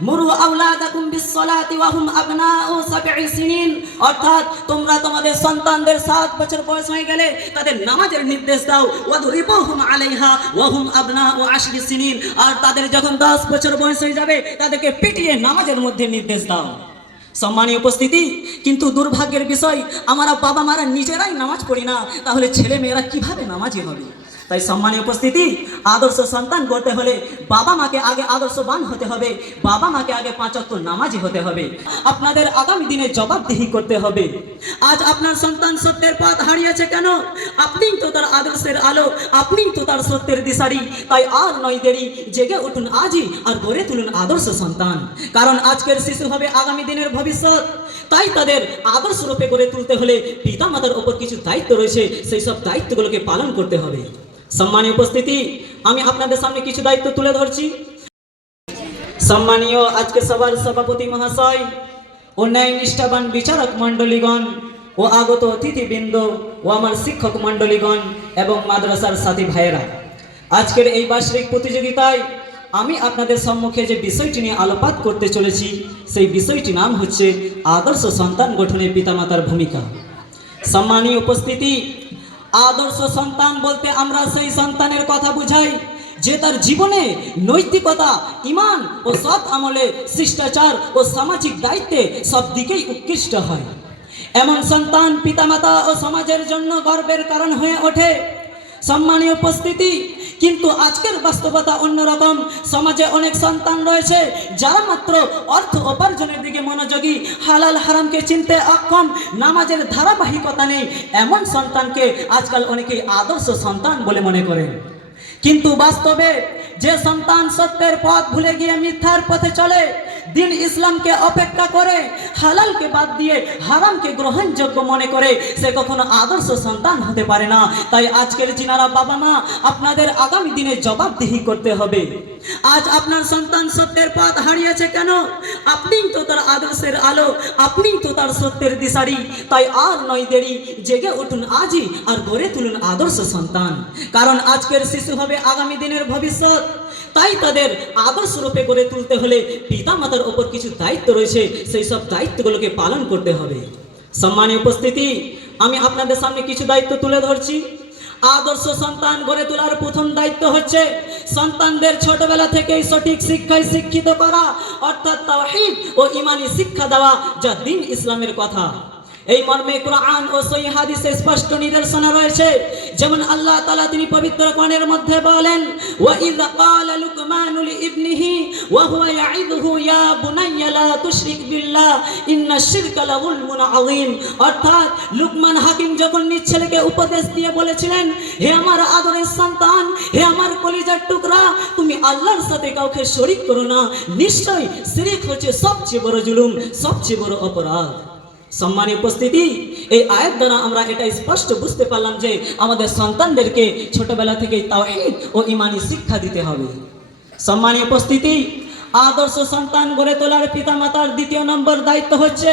মুরু আওলাদাকুম বিসসালাতি ওয়া হুম আবনাউ সাবঈ সিনিন। অর্থাৎ তোমরা তোমাদের সন্তানদের সাত বছর বয়স হয়ে গেলে তাদের নামাজের নির্দেশ দাও। ওয়াদরিবুহুম আলাইহা ওয়া হুম আবনাউ আশরি সিনিন। আর তাদের যখন 10 বছর বয়স হয়ে যাবে, তাদেরকে পিটিয়ে নামাজের মধ্যে নির্দেশ দাও। সম্মানীয় উপস্থিতি, কিন্তু দুর্ভাগ্যের বিষয়, আমরা বাবা মারা নিজেরাই নামাজ পড়ি না। তাহলে ছেলে মেয়েরা কীভাবে নামাজি হবে? তাই সম্মানীয় উপস্থিতি, আদর্শ সন্তান করতে হলে বাবা মাকে আগে আদর্শবান হতে হবে, বাবা মাকে আগে পাঁচক্ত নামাজি হতে হবে। আপনাদের আগামী দিনে জবাবদিহি করতে হবে। আজ আপনার সন্তান সত্যের পথ হারিয়েছে কেন? আপনি তো তার আদর্শের আলো, আপনিই তো তার সত্যের দিশারি। তাই আর নয় দেরি, জেগে উঠুন আজই আর গড়ে তুলুন আদর্শ সন্তান। কারণ আজকের শিশু হবে আগামী দিনের ভবিষ্যৎ। তাই তাদের আদর্শ রূপে গড়ে তুলতে হলে পিতা মাতার ওপর কিছু দায়িত্ব রয়েছে, সেই সব দায়িত্বগুলোকে পালন করতে হবে। সম্মানীয় উপস্থিতি, আমি আপনাদের সামনে কিছু দায়িত্ব তুলে ধরছি। সম্মানীয় আজকে সবার সভাপতি মহাশয় ও ন্যায় নিষ্ঠাবান বিচারক মণ্ডলীগণ ও আগত অতিথিবৃন্দ ও আমার শিক্ষক মণ্ডলীগণ এবং মাদ্রাসার সাথী ভাইয়েরা, আজকের এই বার্ষিক প্রতিযোগিতায় আমি আপনাদের সম্মুখে যে বিষয়টি নিয়ে আলোপাত করতে চলেছি, সেই বিষয়টি নাম হচ্ছে আদর্শ সন্তান গঠনে পিতামাতার ভূমিকা। সম্মানীয় উপস্থিতি আদর্শ সন্তান বলতে আমরা সেই সন্তানের কথা বুঝাই, যে তার জীবনে নৈতিকতা, ইমান ও সৎ আমলে শিষ্টাচার ও সামাজিক দায়িত্বে সব দিকেই উৎকৃষ্ট হয়। এমন সন্তান পিতামাতা ও সমাজের জন্য গর্বের কারণ হয়ে ওঠে। সম্মানীয় উপস্থিতি কিন্তু আজকের বাস্তবতা অন্যরকম। সমাজে অনেক সন্তান রয়েছে, যারা মাত্র অর্থ উপার্জনের দিকে মনোযোগী। হালাল হারামকে চিনতে অক্ষম, নামাজের ধারাবাহিকতা নেই। এমন সন্তানকে আজকাল অনেকেই আদর্শ সন্তান বলে মনে করেন। কিন্তু বাস্তবে যে সন্তান সত্যের পথ ভুলে গিয়ে মিথ্যার পথে চলে দিন ইসলামকে অপেক্ষা করে, হালালকে বাদ দিয়ে হারামকে গ্রহণযোগ্য মনে করে, সে কখনো আদর্শ সন্তান হতে পারে না। তাই আজকের চিনারা বাবা মা, আপনাদের আগামী দিনে জবাবদিহি করতে হবে। আজ আপনার সন্তান সত্যের পথ হারিয়েছে কেন? আপনি তো তার আদর্শের আলো আপনি তো তার সত্যের দিশারি। তাই আর নয় দেরি, জেগে উঠুন আজই আর গড়ে তুলুন আদর্শ সন্তান। কারণ আজকের শিশু হবে আগামী দিনের ভবিষ্যৎ। তাই তাদের আদর্শ রূপে গড়ে তুলতে হলে পিতা মাতার ওপর কিছু দায়িত্ব রয়েছে, সেই সব দায়িত্বগুলোকে পালন করতে হবে। সম্মানীয় উপস্থিতি, আমি আপনাদের সামনে কিছু দায়িত্ব তুলে ধরছি। আদর্শ সন্তান গড়ে তোলার প্রথম দায়িত্ব হচ্ছে সন্তানদের ছোটবেলা থেকেই সঠিক শিক্ষায় শিক্ষিত করা, অর্থাৎ তাওহীদ ও ইমানি শিক্ষা দেওয়া যা দিন ইসলামের কথা। এই মর্মে কোরআন ও সহি হাদিসে স্পষ্ট নিদর্শনা রয়েছে। যেমন আল্লাহ তাআলা তিনি পবিত্র কোরআনের মধ্যে বলেন ওয়া ইয ক্বালা লুকমানু লিইবনিহি, ওয়া হুয়া ইয়াইদুহু ইয়া বুনাইয়া, লা তুশরিক বিল্লাহ ইন্নাশ শিরকা লাযুলমুন আযীম। অর্থাৎ লুকমান হাকিম যখন নিজ ছেলেকে উপদেশ দিয়ে বলেছিলেন, হে আমার আদরের সন্তান, হে আমার কলিজার টুকরা, তুমি আল্লাহর সাথে কাউকে শরীক করো না। নিশ্চয়ই শিরিক হচ্ছে সবচেয়ে বড় জুলুম, সবচেয়ে বড় অপরাধ। সম্মানীয় উপস্থিতি, এই আয়ের দ্বারা আমরা এটা স্পষ্ট বুঝতে পারলাম যে আমাদের সন্তানদেরকে ছোটবেলা থেকেই তাওহীদ ও ইমানি শিক্ষা দিতে হবে। সম্মানীয় উপস্থিতি, আদর্শ সন্তান গড়ে তোলার পিতামাতার দ্বিতীয় নম্বর দায়িত্ব হচ্ছে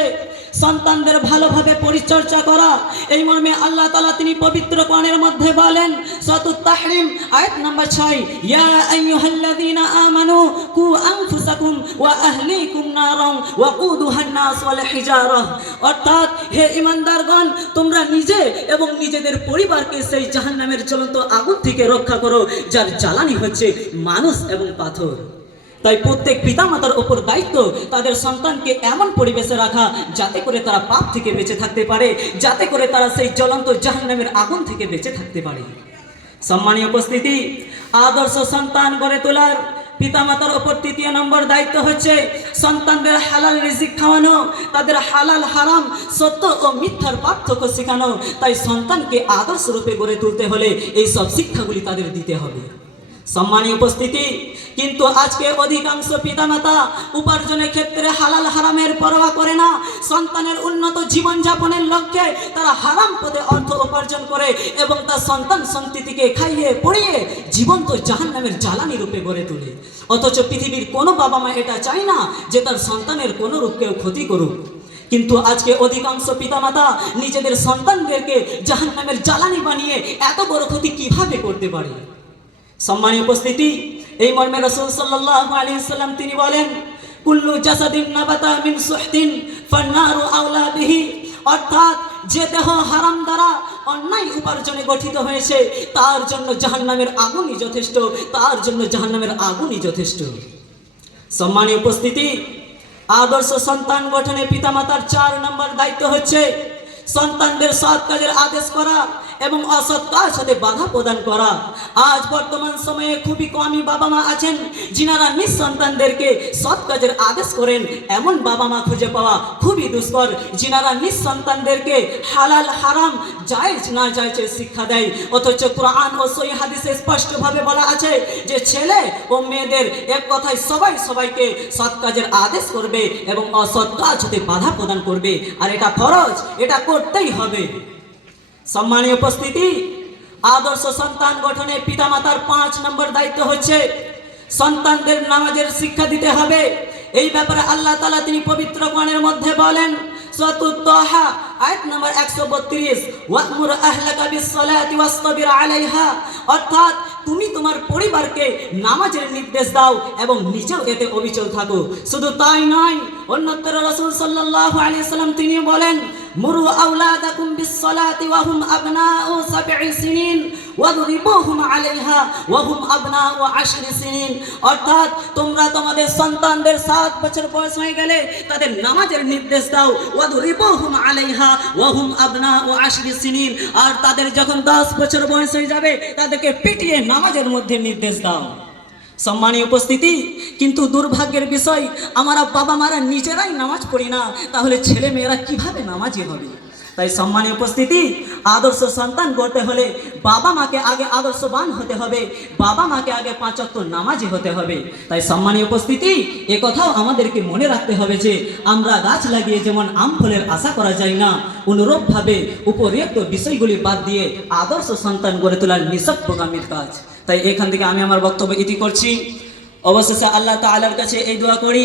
সন্তানদের ভালোভাবে পরিচর্যা করা। এই মর্মে আল্লাহ তালা তিনি পবিত্র কোরআনের মধ্যে বলেন সতুত তাহরিম, আয়াত নাম্বার 6 ইয়া কু অর্থাৎ, হে ঈমানদারগণ, তোমরা নিজে এবং নিজেদের পরিবারকে সেই জাহান্নামের আগুন থেকে রক্ষা করো, যার জ্বালানি হচ্ছে মানুষ এবং পাথর। তাই প্রত্যেক পিতামাতার ওপর দায়িত্ব তাদের সন্তানকে এমন পরিবেশে রাখা যাতে করে তারা পাপ থেকে বেঁচে থাকতে পারে, যাতে করে তারা সেই জ্বলন্ত জাহান্নামের আগুন থেকে বেঁচে থাকতে পারে। সম্মানীয় উপস্থিতি, আদর্শ সন্তান গড়ে তোলার পিতামাতার ওপর তৃতীয় নম্বর দায়িত্ব হচ্ছে সন্তানদের হালাল রিজিক খাওয়ানো, তাদের হালাল হারাম, সত্য ও মিথ্যার পার্থক্য শেখানো। তাই সন্তানকে আদর্শ রূপে গড়ে তুলতে হলে এই সব শিক্ষাগুলি তাদের দিতে হবে। সম্মানীয় উপস্থিতি, কিন্তু আজকে অধিকাংশ পিতামাতা উপার্জনের ক্ষেত্রে হালাল হারামের পরোয়া করে না। সন্তানের উন্নত জীবনযাপনের লক্ষ্যে তারা হারাম পদে অর্থ উপার্জন করে এবং তার সন্তান সন্ততিকে খাইয়ে পড়িয়ে জীবন্ত জাহান্নামের জ্বালানি রূপে গড়ে তোলে। অথচ পৃথিবীর কোনো বাবা মা এটা চায় না যে তার সন্তানের কোনো রূপ কেউ ক্ষতি করুক। কিন্তু আজকে অধিকাংশ পিতামাতা নিজেদের সন্তানদেরকে জাহান্নামের জ্বালানি বানিয়ে এত বড় ক্ষতি কীভাবে করতে পারে? সম্মানীয় উপস্থিতি, এই মর্মে রসুল সাল্লাহ আলী সাল্লাম তিনি বলেন, কুল্লু জাসাদিন নাবাতা মিন সুহতিন ফান্নারু আওলা বিহি। অর্থাৎ যে দেহ হারাম দ্বারা অন্যায় উপার্জনে গঠিত হয়েছে, তার জন্য জাহান্নামের আগুনই যথেষ্ট, তার জন্য জাহান্নামের আগুনই যথেষ্ট। সম্মানীয় উপস্থিতি, আদর্শ সন্তান গঠনে পিতামাতার চার নম্বর দায়িত্ব হচ্ছে সন্তানদের সৎ কাজের আদেশ করা এবং অসৎ কাজ সাথে বাধা প্রদান করা। আজ বর্তমান সময়ে খুবই কমই বাবা মা আছেন, যিনারা নিঃসন্তানদেরকে সৎ কাজের আদেশ করেন, এমন বাবা মা খুঁজে পাওয়া খুবই দুষ্কর, যিনারা নিঃসন্তানদেরকে হালাল, হারাম, জায়েজ না জায়েজের শিক্ষা দেয়। অথচ কোরআন ও সই হাদিসে স্পষ্টভাবে বলা আছে যে, ছেলে ও মেয়েদের এক কথায় সবাই সবাইকে সৎ কাজের আদেশ করবে এবং অসৎ কাজ হতে বাধা প্রদান করবে। আর এটা ফরজ, এটা করতেই হবে। সম্মানীয় উপস্থিতি, আদর্শ সন্তান গঠনে পিতামাতার পাঁচ নম্বর দায়িত্ব হচ্ছে সন্তানদের নামাজের শিক্ষা দিতে হবে। এই ব্যাপারে আল্লাহ তালা তিনি পবিত্র কোরআনের মধ্যে বলেন নম্বর অর্থাৎ তুমি তোমার পরিবারকে নামাজের নির্দেশ দাও এবং শুধু তাই নয়, অন্যত্র তিনি বলেন মুরু আওলাদাকুম বিসসালাতি ওয়া হুম আবনাউ সাবঈ সিনিন ওয়াদরিবুহুম আলাইহা ওয়া হুম আবনাউ আশরি সিনিন। অর্থাৎ তোমরা তোমাদের সন্তানদের সাত বছর বয়স হয়ে গেলে তাদের নামাজের নির্দেশ দাও। ওয়াদরিবুহুম আলাইহা ওয়া হুম আবনাউ আশরি সিনিন। আর তাদের যখন দশ বছর বয়স হয়ে যাবে, তাদেরকে পিটিয়ে নামাজের মধ্যে নির্দেশ দাও। সম্মানীয় উপস্থিতি, কিন্তু দুর্ভাগ্যের বিষয়, আমরা বাবা মারা নিজেরাই নামাজ পড়ি না, তাহলে ছেলে মেয়েরা কীভাবে নামাজি হবে? তাই সম্মানীয় উপস্থিতি, আদর্শ সন্তান গড়তে হলে বাবা মাকে আগে আদর্শবান হতে হবে, বাবা মাকে আগে পাঁচক্ত নামাজি হতে হবে। তাই সম্মানীয় উপস্থিতি, এ কথাও আমাদেরকে মনে রাখতে হবে যে, আমরা গাছ লাগিয়ে যেমন আম ফলের আশা করা যায় না, অনুরূপভাবে উপরিউক্ত বিষয়গুলি বাদ দিয়ে আদর্শ সন্তান গড়ে তোলার নিঃসপ্রগামীর কাজ। তাই এখান থেকে আমি আমার বক্তব্য ইতি করছি। অবশেষে আল্লাহ তাআলার কাছে এই দোয়া করি,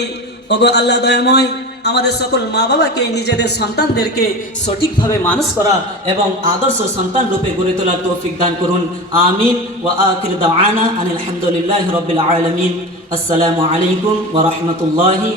ওগো আল্লাহ দয়াময়, আমাদের সকল মা বাবাকে নিজেদের সন্তানদেরকে সঠিকভাবে মানুষ করা এবং আদর্শ সন্তান রূপে গড়ে তোলার তৌফিক দান করুন। আমিন। ওয়া আখির দাওয়ানা আনিল হামদুলিল্লাহি রাব্বিল আলামিন। আসসালামু আলাইকুম ওয়া রাহমাতুল্লাহি